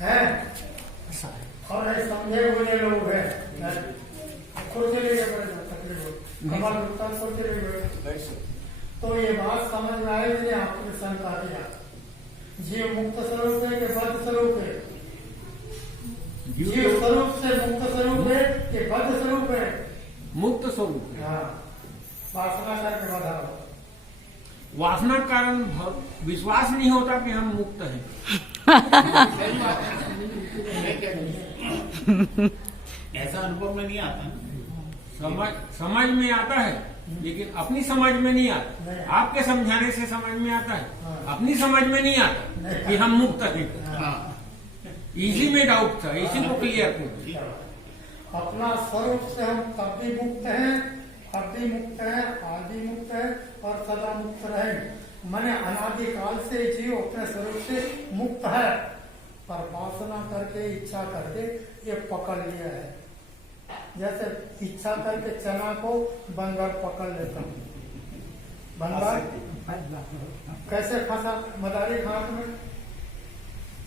है और नहीं समझे हुए लोग हैं खुद लेके पड़े तकलीफ कमर दुखता खुद लेके। तो ये बात समझ में आई मैंने आपको शंका दिया, जीव मुक्त स्वरूप है कि बद्ध स्वरूप है? जीव स्वरूप से मुक्त स्वरूप है कि बद्ध स्वरूप है? मुक्त स्वरूप है। हाँ, वासना करके बधा वासना के कारण विश्वास नहीं होता कि हम मुक्त हैं। ऐसा अनुभव में नहीं आता। समझ में आता है लेकिन अपनी समझ में नहीं आता। आपके समझाने से समझ में आता है, अपनी समझ में नहीं आता कि हम मुक्त हैं। इसी में डाउट था, इसी को क्लियर कर। अपना स्वरूप से हम तब भी मुक्त हैं, अति मुक्त है, आदि मुक्त है और सदा मुक्त रहेंगे। मैंने अनादिकाल से जीव अपने स्वरूप से मुक्त है, पर वासना करके इच्छा करके ये पकड़ लिया है। जैसे इच्छा करके चना को बंदर पकड़ लेता हूँ। बंदर कैसे फंसा मदारी हाथ में?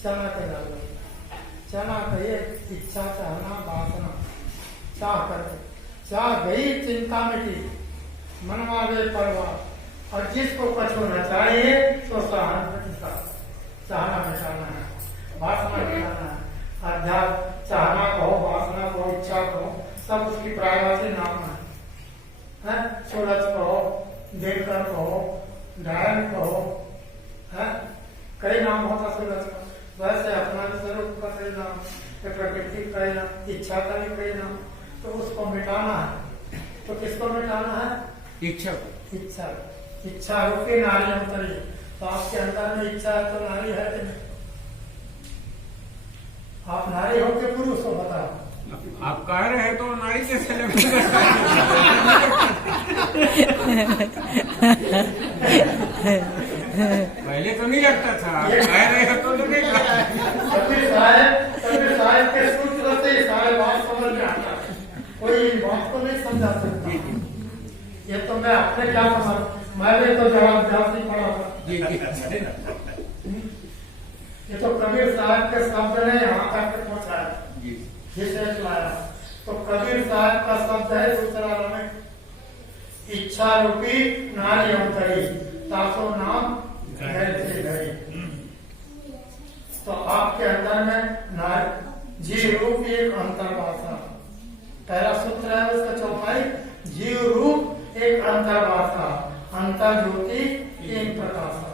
चना के डाल चना कहिए इच्छा चाहना वासना चाह करके चाह गई चिंता मिटी मनवा वे परवाह। और जिसको कुछ होना चाहिए तो चाहना मिटाना है, वासना मिटाना है। अध्यात्म चाहना कहो, वासना कहो, इच्छा कहो, सब उसकी प्रायवाची नाम है। सूरज कहो, देखकर कहो, गायन कहो, है कई नाम होता सूरज का। वैसे अपना स्वरूप का कई नाम, प्रकृति का कई नाम, इच्छा का भी कई नाम। तो उसको मिटाना है। तो किसको मिटाना है? इच्छा। इच्छा रूपी नारी अंतरी। तो आपके अंदर में इच्छा है तो नारी है कि नहीं? आप नारी हो के पुरुष हो? बताओ। आप कह रहे हैं तो नारी कैसे पहले तो नहीं लगता था, कह रहे हैं तो लगेगा। कबीर साहब के सूत्र से सारे बात समझ में आता है, कोई बात को नहीं समझा सकता। ये तो मैं अपने क्या समझ, मैंने तो जवाब नहीं पड़ा था। ये तो कबीर साहब के शब्द ने यहाँ तक पहुँचाया, विशेष लाया। तो कबीर साहब का शब्द है दूसरा में, इच्छा रूपी नारी अंतरी तासो नाम घर से घरी। तो आपके अंदर में जीव रूप एक अंतर्भाषा, पहला सूत्र है उसका चौपाई, जीव रूप एक अंतर्भाषा, अंतर ज्योति एक प्रकाशा।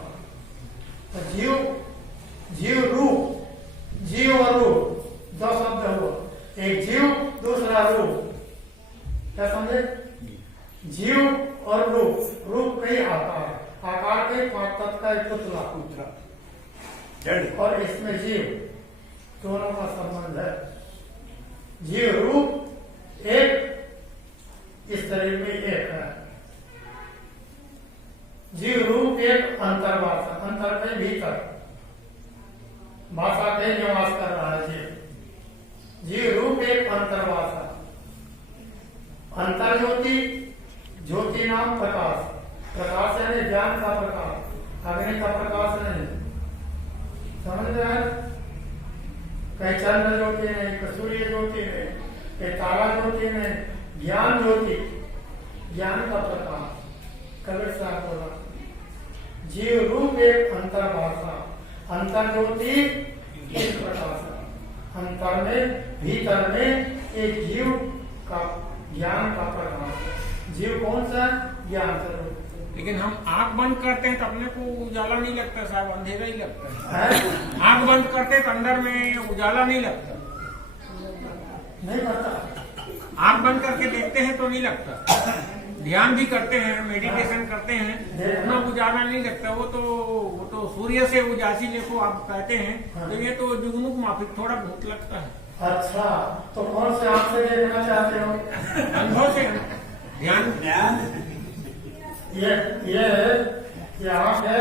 तो जीव रूप, जीव और रूप दो शब्द हुआ, एक जीव दूसरा रूप। क्या समझे? जीव और रूप, रूप कई आकार, आकार के पांच तत्व का एक पुतला और इसमें जीव, दोनों का संबंध है। जीव रूप एक, इस शरीर में एक है। जीव रूप एक अंतर्भाषा, अंतर के भीतर भाषा के निवास कर रहा है जीव। जीव रूप एक अंतर्भाषा, अंतर ज्योति, ज्योति नाम प्रकाश, प्रकाश यानी ज्ञान का प्रकाश, अग्नि का प्रकाश नहीं। समझ रहे हैं? कहीं चंद्र ज्योति नहीं, कहीं सूर्य ज्योति नहीं, कहीं तारा ज्योति नहीं, ज्ञान ज्योति, ज्ञान का प्रकाश। कबीर साहब बोला जीव रूप एक अंतर्भाषा, अंतर ज्योति एक प्रकाश। अंतर में भीतर में एक जीव का ज्ञान का प्रकाश। जीव कौन सा? ज्ञान स्वरूप। लेकिन हम आंख बंद करते हैं तो अपने को उजाला नहीं लगता साहब, अंधेरा ही लगता है। आंख बंद करते तो अंदर में उजाला नहीं लगता, नहीं लगता। आंख बंद करके देखते हैं तो नहीं लगता। ध्यान भी करते हैं, मेडिटेशन करते हैं, उतना उजाला नहीं लगता। वो तो सूर्य से उजासी देखो आप कहते हैं, तो ये तो जुगनू माफिक थोड़ा बहुत लगता है। अच्छा, तो कौन से आंख से देखना चाहते हो? अनुभव से ध्यान। ये आंख है,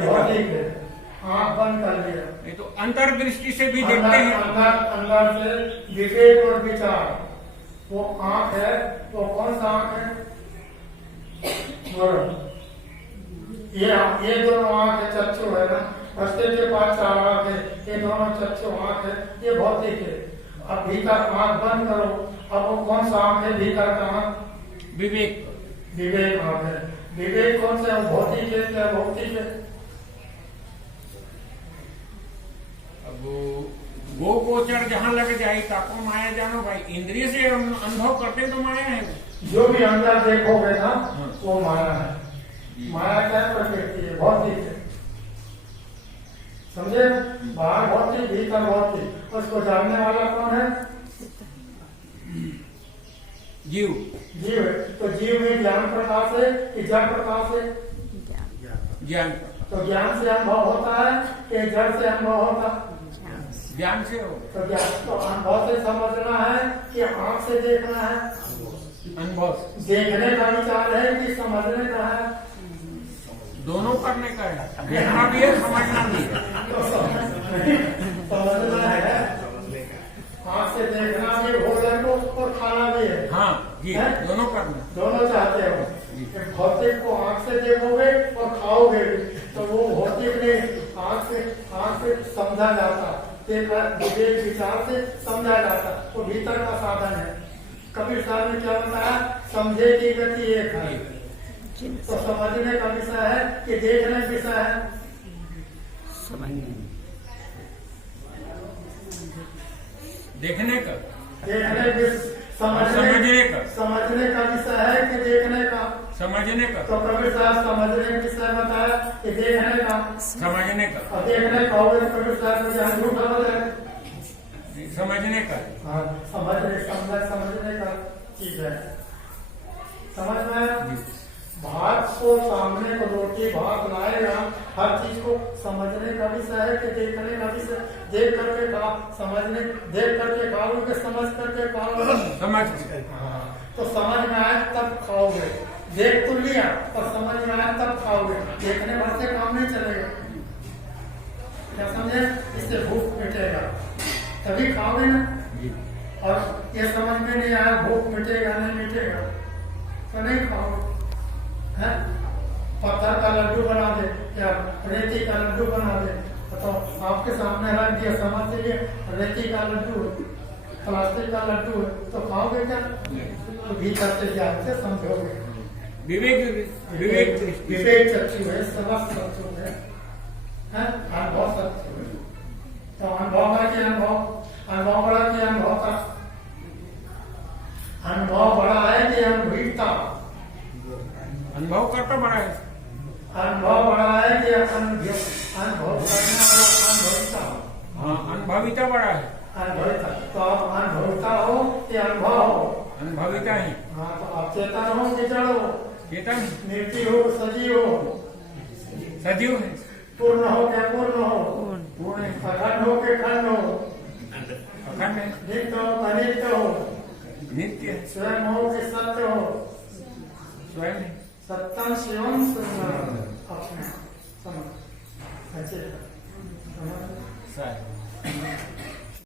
भौतिक है, आंख बंद कर लिया। ये तो अंतर्दृष्टि से भी देखते हैं। अंदर से विवेक और विचार, वो आंख है, वो कौन सा आंख है? ये दोनों आंख है, चक्षु है ना, बच्चे के पास 4 आंख है, ये दोनों चक्षु आंख है, ये भौतिक है। अब भीतर आंख बंद करो, अब वो कौन सा आंख है भीतर का आंख? विवेक। विवेक आंख है। विवेक कौन सा है? भौतिक है क्या भौतिक है? अब वो गोचर जहाँ लग जाए ताको माया जानो भाई, इंद्रिय से हम अनुभव करते तो माया है वो। जो भी अंदर देखोगे ना वो माया है। माया क्या प्रकृति है? भौतिक है, समझे? बाहर भौतिक, भीतर भौतिक। उसको जानने वाला कौन है? जीव। जीव है। तो जीव में ज्ञान प्रकाश है कि जड़ प्रकाश है? ज्ञान। तो ज्ञान से अनुभव होता है कि जड़ से अनुभव होता है? ज्ञान से हो। तो ज्ञान तो अनुभव से समझना है कि आंख से देखना है? अनुभव। देखने का विचार है कि समझने का है? दोनों करने का है, देखना भी है समझना भी है। तो समझना है, आंख से देखना भी भोजन को और खाना भी है। हाँ जी है? दोनों करना। दोनों चाहते हो। भौतिक को आंख से देखोगे और खाओगे भी, तो वो भौतिक नहीं, आंख से समझा जाता, विवेक विचार से समझा जाता, वो भीतर का साधन है। कबीर साहब ने क्या बताया? समझे की गति एक है। तो समझने का विषय है कि देखने का विषय है? देखने का, समझने का विषय है कि देखने का? समझने का। तो कबीर साहब समझने का विषय बताया कि देखने का? समझने का। और देखने का होगा तो कबीर साहब मुझे झूठा बताया। समझने का। हाँ, समझने का चीज है। समझ में आया? भात को सामने को रोटी भात लाएगा, हर चीज को समझने का विषय है कि देखने का विषय? देख करके खा, समझने, देख करके खाओगे, समझ करके खाओगे? समझ। हाँ, तो समझ में आए तब खाओगे। देख तो लिया और समझ में आया तब खाओगे। देखने भर से काम नहीं चलेगा। क्या समझे? इससे भूख मिटेगा तभी खाओगे ना। और ये समझ में नहीं आया भूख मिटेगा नहीं मिटेगा तो नहीं खाओगे। है? पत्थर का लड्डू बना दे या रेती का लड्डू बना दे तो आपके सामने रख दिया, समझ लिए रेती का लड्डू है, प्लास्टिक का लड्डू है, तो खाओगे क्या? तो भीतर से ज्ञान से समझोगे। विवेक चक्षु है, समस्त चक्षु है, अनुभव चक्षु है। तो अनुभव है कि अनुभव बड़ा कि अनुभव का? अनुभव बड़ा है कि अनुभवीता? अनुभव करता बड़ा है। अनुभव बड़ा है कि अनुभव करने वाला अनुभविता? हाँ अनुभविता बड़ा है। अनुभविता। तो आप अनुभविता हो कि अनुभव हो? अनुभविता है। हाँ, तो आप चेतन हो कि जड़ हो? चेतन। निर्जीव हो सजीव हो? सजीव है। पूर्ण हो क्या पूर्ण हो? पूर्ण है। अखंड हो के खंड हो? अखंड है। नित्य हो अनित्य हो? नित्य है। स्वयं हो कि सत्य हो? स्वयं है। सत्यम शिवम सुंदरम। अपने समझ अच्छे सही।